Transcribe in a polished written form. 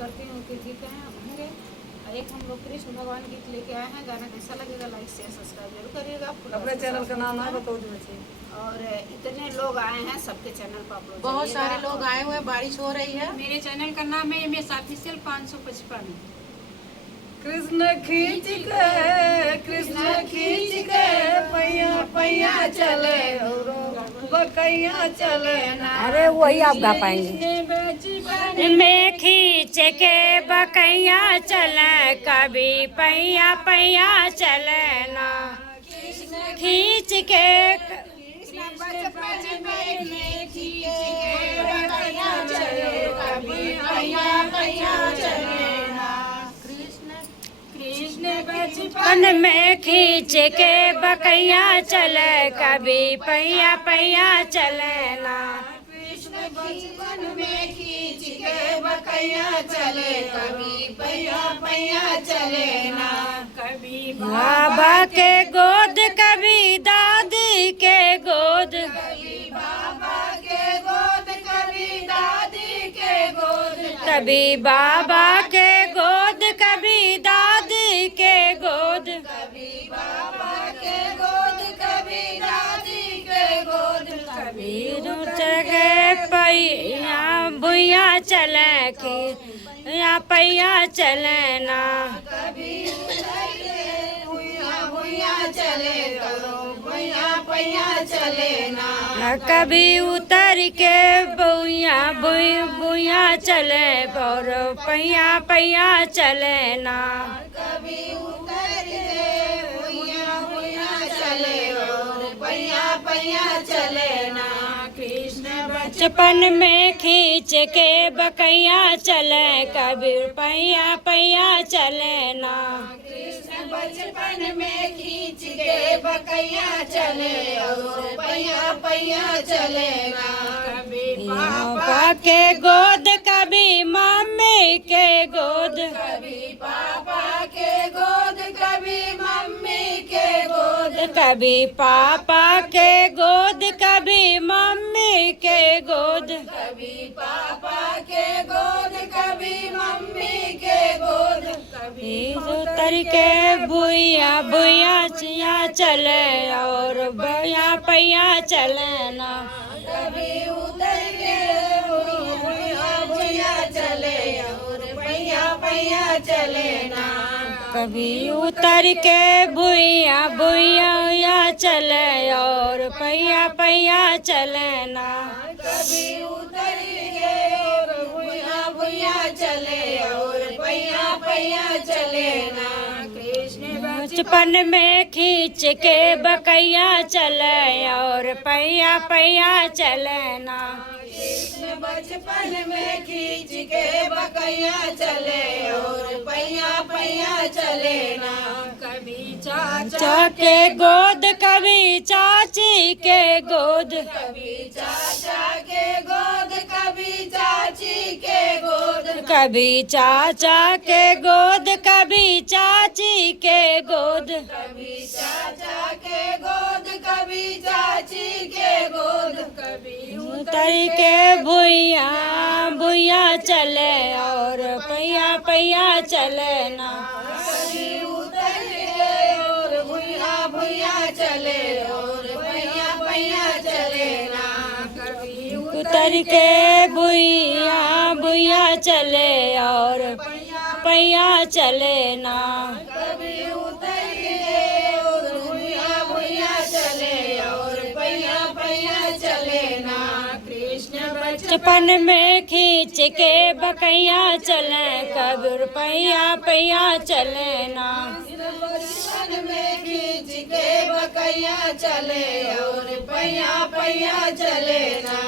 करती हूँ कि ठीक है होंगे। एक हम लोग कृष्ण भगवान गीत लेके आए हैं, गाना कैसा लगेगा लाइक शेयर सब्सक्राइब जरूर करिएगा। अपने चैनल का नाम है बताओ जी। और इतने लोग आए हैं, सबके चैनल पर आप लोग बहुत सारे लोग आए हुए हैं, बारिश हो रही है। मेरे चैनल का नाम है MS ऑफिशियल 555। कृष्ण खींच के पैया पैया चले बकैया चले ना। अरे वही आप गा पाएंगे। में खींच के बकैया चले कभी पैया पैया चले ना। खींच के बचपन में खींच के बकैया चले कभी पैया पैया चले ना। कृष्ण बचपन में खींच के बकैया चले कभी पैया पैया चले ना। कभी बाबा के गोद कभी दादी के गोद, कभी बाबा के गोद कभी दादी के गोद, कभी बाबा के गोद कभी दादी के गोद। कभी बाबा के गोद कभी दादी के गोद, कभी चले पैया भुइया चले कि या पैया चले ना। कभी उतर के भुइया भुइया चले करो भुइया पैया चले ना। कभी उतर के भुइया भुइया चले और पैया पैया चले ना। कभी उतर के भुइया भुइया चले और पैया पैया चले ना। कृष्ण बचपन में खींच के बकैया चले कभी पैया पैया चले ना। कृष्ण बचपन में खींच के बकैया चले और पैया पैया चले ना। कभी पापा के गोद कभी मम्मी के गोद, कभी पापा के गोद कभी मम्मी के गोद, कभी पापा के गोद कभी मम्मी के गोद। कभी पापा के गोद कभी मम्मी के गोद, कभी उतर के भुइया भुइया चिया चले और भैया पैया चले ना। कभी उतर के भुइया भुइया चले और पैया पैया चले ना। कभी उतर के भुइया भुइया चले और पैया पैया चले ना। कभी उतर के और भुइया भुइया चले और पैया पैया चले ना। कृष्ण बचपन में खींच के बकैया चले और पैया पैया चले ना। कृष्ण बचपन में खींच के बकैया चले और पैया पैया चले ना। कभी चाचा के गोद कभी चाची के गोद, कभी चाचा के गोद कभी चाची के गोद, कभी चाचा के गोद कभी चाची के गोद। कभी चाचा के गोद कभी चाची के गोद, कभी उतर के भुइया भुइया चले और पैया पैया चले ना। कभी उतर के और भुइया भुइया चले और पैया पैया चले ना। कभी उतर के भुइया भुइया चले और पैया चले ना। कभी उतर के और भुइया भुइया चले और पैया पैया चले ना। कृष्ण बचपन में खींच के बकैया चले कभी पैया पैया चले ना। बचपन में खींच के बकैया चले और पैया पैया चले ना।